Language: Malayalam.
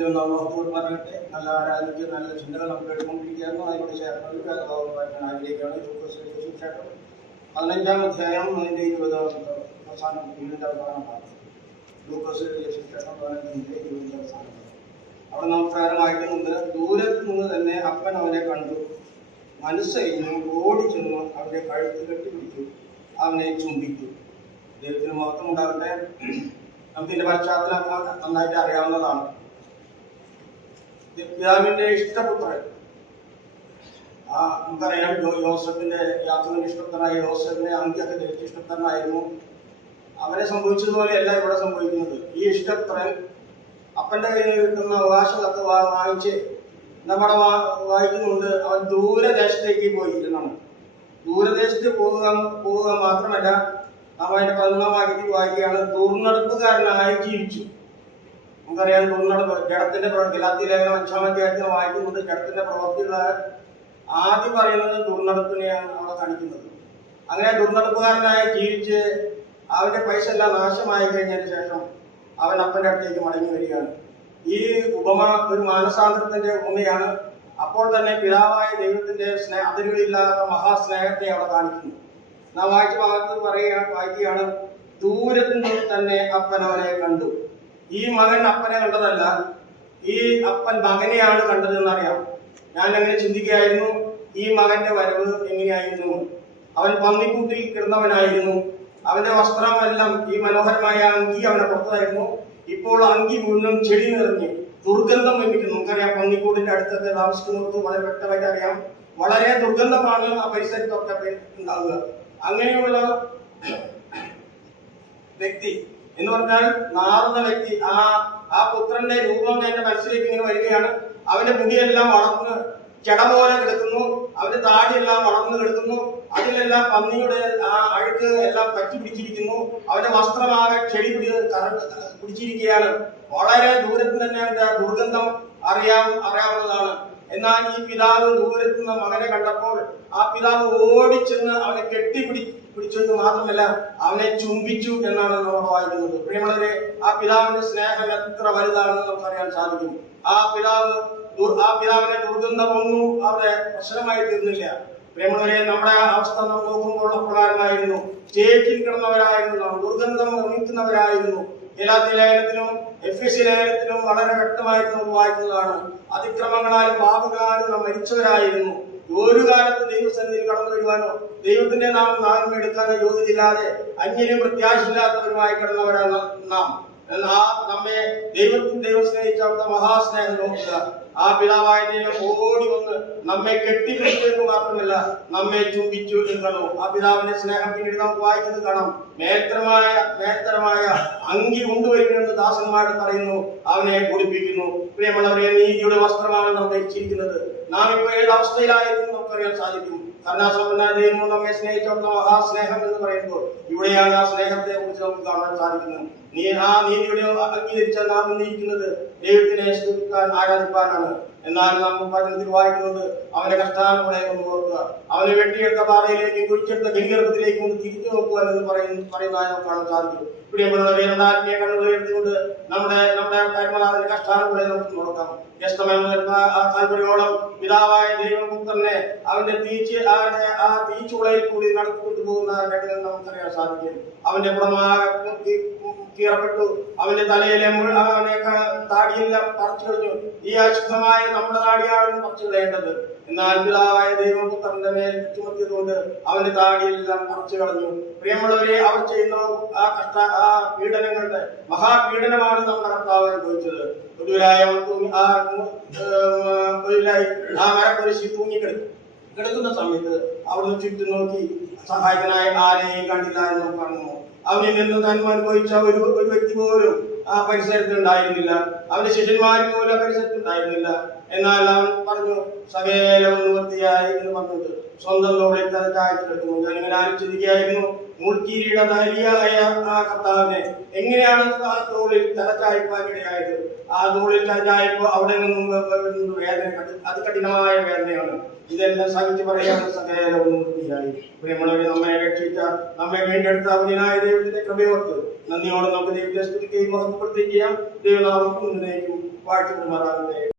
പറഞ്ഞിട്ട് നല്ല ആരാധിക്ക് നല്ല ചിന്തകൾ നമുക്ക് എടുത്തുകൊണ്ടിരിക്കുകയായിരുന്നു. അതിനോട് ചേർന്നത് വേദഭാഗമായിട്ട് ആഗ്രഹിക്കുകയാണ്. തീർച്ചയായിട്ടും 15-ാം അധ്യായം അതിൻ്റെ 20-ാം അവസാനം 20-ന്റെ അവസാനം ഭാഗം ലൂക്കോസ് ശിക്ഷണം 15-ന്റെ 20-ന്റെ അവസാനം ഭാഗം. അവിടെ നാം പ്രകാരമായിട്ടുണ്ട്. ദൂരത്ത് നിന്ന് തന്നെ അപ്പൻ അവനെ കണ്ടു, മനസ്സറിഞ്ഞു, ഓടി ചെന്നു അവന്റെ കഴുത്ത് കെട്ടിപ്പിടിച്ചു, അവനെ ചുംബിച്ചു. ദൈവത്തിന് മഹത്വം ഉണ്ടാകട്ടെ. നമുക്കിതിന്റെ പശ്ചാത്തലം നന്നായിട്ട് അറിയാവുന്നതാണ്. പിതാവിന്റെ ഇഷ്ടപുത്രൻ, നമുക്കറിയാം, യോസഫിന്റെ യാത്രയുടെ ഇഷ്ടപുത്രനായ യോസഫിനെ അങ്കിയൊക്കെ ധരിച്ച് ഇഷ്ടപുത്രനായിരുന്നു. അവനെ സംഭവിച്ചതുപോലെയല്ല ഇവിടെ സംഭവിക്കുന്നത്. ഈ ഇഷ്ടപുത്രൻ അപ്പന്റെ കയ്യിൽ കിട്ടുന്ന അവകാശങ്ങളൊക്കെ വാങ്ങിച്ച് നമ്മുടെ വായിക്കുന്നുണ്ട്. അവൻ ദൂരദേശത്തേക്ക് പോയി എന്നാണ്. ദൂരദേശത്ത് പോവുക മാത്രമല്ല, നമ്മൾ അതിന്റെ 11-ാം വാക്യത്തിൽ വായിക്കുകയാണ്, ദുർനടപ്പുകാരനായി ജീവിച്ചു. നമുക്കറിയാം, ദുർനടപ്പ് ജഡത്തിന്റെ ഗലാത്യ ലേഖനം 5-ാം അധ്യായത്തിൽ വായിക്കുന്നുണ്ട്. ജഡത്തിന്റെ പ്രവൃത്തികളെ ആദ്യം പറയുന്നത് ദുർനടപ്പിനെയാണ് അവിടെ കാണിക്കുന്നത്. അങ്ങനെ ദുർനടപ്പുകാരനായി ജീവിച്ച് അവന്റെ പൈസ എല്ലാം നാശമായി കഴിഞ്ഞതിന് ശേഷം അവൻ അപ്പന്റെ അടുത്തേക്ക് മടങ്ങി വരികയാണ്. ഈ ഉപമ ഒരു മാനസാന്തരത്തിന്റെ ഉപമയാണ്. അപ്പോൾ തന്നെ പിതാവായ ദൈവത്തിന്റെ അതിരുകളില്ലാത്ത മഹാസ്നേഹത്തെ അവിടെ കാണിക്കുന്നു. നാം വായിച്ച ഭാഗത്ത് വായിക്കുകയാണ്, ദൂരത്തു നിന്ന് തന്നെ അപ്പൻ അവനെ കണ്ടു. ഈ മകൻ അപ്പനെ കണ്ടതല്ല, ഈ അപ്പൻ മകനെയാണ് കണ്ടതെന്നറിയാം. ഞാൻ അങ്ങനെ ചിന്തിക്കുകയായിരുന്നു, ഈ മകന്റെ വരവ് എങ്ങനെയായിരുന്നു. അവൻ പന്നിക്കൂട്ടിൽ കിടന്നവനായിരുന്നു. അവന്റെ വസ്ത്രമെല്ലാം, ഈ മനോഹരമായ അങ്കി അവനെ പുറത്തായിരുന്നു. ഇപ്പോൾ അങ്കി മുഴുവൻ ചെടി നിറഞ്ഞ് ദുർഗന്ധം വമിക്കുന്നു. നമുക്കറിയാം, പന്നിക്കൂടിന്റെ അടുത്തൊക്കെ താമസിക്കുന്നത് വളരെ വ്യക്തമായിട്ട് അറിയാം. വളരെ ദുർഗന്ധമാണ് ആ പരിസരത്തൊക്കെ ഉണ്ടാവുക. അങ്ങനെയുള്ള വ്യക്തി എന്ന് പറഞ്ഞാൽ നാറുന്ന വ്യക്തി, ആ പുത്രന്റെ രൂപം എന്റെ മനസ്സിലേക്ക് ഇങ്ങനെ വരികയാണ്. അവന്റെ മുടിയെല്ലാം വളർന്ന് ചെട പോലെ കിടക്കുന്നു, അവന്റെ താടിയെല്ലാം വളർന്നു കിടക്കുന്നു, അതിലെല്ലാം പന്നിയുടെ ആ അഴുക്ക് എല്ലാം പറ്റി പിടിച്ചിരിക്കുന്നു. അവന്റെ വസ്ത്രമാകെ ചെടി പിടിച്ചിരിക്കുകയാണ്. വളരെ ദൂരത്ത് തന്നെ അവന്റെ ദുർഗന്ധം അറിയാവുന്നതാണ്. എന്നാൽ ഈ പിതാവ് ദൂരത്ത് നിന്ന് മകനെ കണ്ടപ്പോൾ ആ പിതാവ് ഓടിച്ചെന്ന് അവനെ പിടിച്ചെന്ന് മാത്രമല്ല, അവനെ ചുംബിച്ചു എന്നാണ് നമ്മൾ വായിക്കുന്നത്. പ്രിയമുള്ളവരെ, ആ പിതാവിന്റെ സ്നേഹം എത്ര വലുതാണെന്ന് നമുക്കറിയാൻ സാധിക്കും. ആ പിതാവിന്റെ ദുർഗന്ധമൊന്നും അവിടെ പ്രശ്നമായി തീർന്നില്ല. പ്രിയമുള്ളവരെ, നമ്മുടെ അവസ്ഥ നാം നോക്കുമ്പോൾ അപ്രകാരമായിരുന്നു. സ്റ്റേജിൽ കിടന്നവരായിരുന്നു നാം, ദുർഗന്ധം നിർമ്മിക്കുന്നവരായിരുന്നു. ഗലാത്യ ലേഖനത്തിലും എഫെസ്യ ലേഖനത്തിലും വളരെ വ്യക്തമായിട്ട് നമുക്ക് വായിക്കുന്നതാണ്. അതിക്രമങ്ങളാലും പാപങ്ങളാലും നാം മരിച്ചവരായിരുന്നു. ഒരു കാലത്ത് ദൈവസന്നിധിയിൽ കടന്നു വരുവാനോ ദൈവത്തിന്റെ നാമം എടുക്കാനോ യോഗ്യതയില്ലാതെ അന്യനും പ്രത്യാശയില്ലാത്തവരുമായി കിടന്നവരാണ് നാം. നമ്മെ ദൈവം സ്നേഹിച്ച അവിടുത്തെ മഹാസ്നേഹം നോക്കുക. ആ പിതാവായ ദൈവം ഓടി വന്ന് നമ്മെ കെട്ടിപ്പിടിച്ചു എന്ന് മാത്രമല്ല, നമ്മെ ചുംബിച്ചു എന്നാണോ. ആ പിതാവിന്റെ സ്നേഹം പിന്നീട് നമുക്ക് വായിക്കുന്നത് കാണാം. മേൽത്തരമായ അങ്കി കൊണ്ടുവരുമെന്ന് ദാസന്മാരോട് പറയുന്നു, അവനെ കുടിപ്പിക്കുന്നു. പ്രിയമുള്ളവരെ, നീതിയുടെ വസ്ത്രമാണ് നാം ധരിച്ചിരിക്കുന്നത്. നാം ഇപ്പോൾ ഏത് അവസ്ഥയിലായിരുന്നു നമുക്കറിയാൻ സാധിക്കും. കരുണാസമ്പന്നനായ ദൈവം നമ്മെ സ്നേഹിച്ചോടുന്ന മഹാസ്നേഹം എന്ന് പറയുമ്പോൾ ഇവിടെയാണ് ആ സ്നേഹത്തെ കുറിച്ച് നമുക്ക് കാണാൻ സാധിക്കുന്നത്. ആ നീതിയുടെ അംഗീകരിച്ചാൽ നാം ഇന്നിരിക്കുന്നത് ദൈവത്തിനെ സ്തുതിക്കാൻ, ആരാധിക്കാനാണ്. എന്നാൽ നാം വചനത്തിൽ വായിക്കുന്നത്, അവന്റെ കഷ്ടാനുകളെ ഒന്ന് ഓർക്കുക, അവനെ വെട്ടിയെടുത്ത പാറയിലേക്കും കുഴിച്ചെടുത്ത ഗംഗീർഭത്തിലേക്കും ഒന്ന് തിരിച്ചു നോക്കുവാൻ എന്ന് പറയുന്നതായി നമുക്ക് കാണാൻ സാധിക്കും. പ്രിയമുള്ളവരെ, രണ്ടാത്മീയ കണ്ണുകളെ എടുത്തുകൊണ്ട് നമ്മുടെ കർമ്മനാഥന്റെ കഷ്ടാനുകളെ നമുക്ക് നോക്കാം. താല്പര്യോളം പിതാവായ ദൈവപുത്രനെ അവന്റെ ആ തീച്ചുളയിൽ കൂടി നടത്തിക്കൊണ്ടു പോകുന്ന ഘട്ടങ്ങൾ നമുക്കറിയാൻ സാധിക്കും. അവന്റെ പുറമാകെ കീറപ്പെട്ടു, അവന്റെ തലയിലെ അവനെ താടിയെല്ലാം പറിച്ചു കളഞ്ഞു. ഈ അശുദ്ധമായ നമ്മുടെ താടിയാണ് പറിച്ചു കളയേണ്ടത്. എന്നാൽ പിതാവായ ദൈവപുത്രന്റെ മേൽ ചുമത്തിയതുകൊണ്ട് അവന്റെ താടിയെല്ലാം പറിച്ചു കളഞ്ഞു. പ്രിയമുള്ളവരെ, അവർ ചെയ്യുന്ന ആ പീഡനങ്ങളുടെ മഹാപീഡനമാണ് നമ്മുടെ കർത്താവ് അനുഭവിച്ചത്. ആ മരക്കുരിശിൽ കിടക്കുന്ന സമയത്ത് അവിടുന്ന് ചുറ്റും നോക്കി സഹായകനായ ആരെയും കണ്ടില്ല എന്ന് നമുക്ക് കാണുന്നു. അവനിൽ നിന്ന് നന്മ അനുഭവിച്ച ഒരു വ്യക്തി പോലും ആ പരിസരത്തുണ്ടായിരുന്നില്ല. അവന്റെ ശിഷ്യന്മാരും പോലും ആ പരിസരത്തുണ്ടായിരുന്നില്ല. എന്നാൽ അവൻ പറഞ്ഞു, സകലം നിവൃത്തിയായി എന്ന് പറഞ്ഞത് സ്വന്തം തോളിൽ തലച്ചായ്ക്കെടുക്കുന്നു. ഞാൻ ഇങ്ങനെ ആലോചിച്ചിരിക്കുകയായിരുന്നു, മുൾക്കിരീടധാരിയായ ആ കർത്താവിനെ എങ്ങനെയാണ് ആ തോളിൽ തലച്ചായ്പാനിടയായത്. ആ തോളിൽ തലച്ചായപ്പോ അവിടെ നിന്നും വേദന, അതികഠിനമായ വേദനയാണ്. ഇതെല്ലാം സഹിച്ച് പറയാൻ സകലവും നിവൃത്തിയായി. പ്രിയമുള്ളവരെ, നമ്മെ രക്ഷിച്ച, നമ്മെ വീണ്ടെടുത്ത അവനായ ദൈവത്തിന്റെ കൃപയോർത്ത് നന്ദിയോടെ നമുക്ക് ദൈവത്തെ സ്തുതിക്കുകയും മഹത്വപ്പെടുത്തുകയും ചെയ്യാം. ദൈവനാമം വാഴ്ത്തുമാറാകട്ടെ.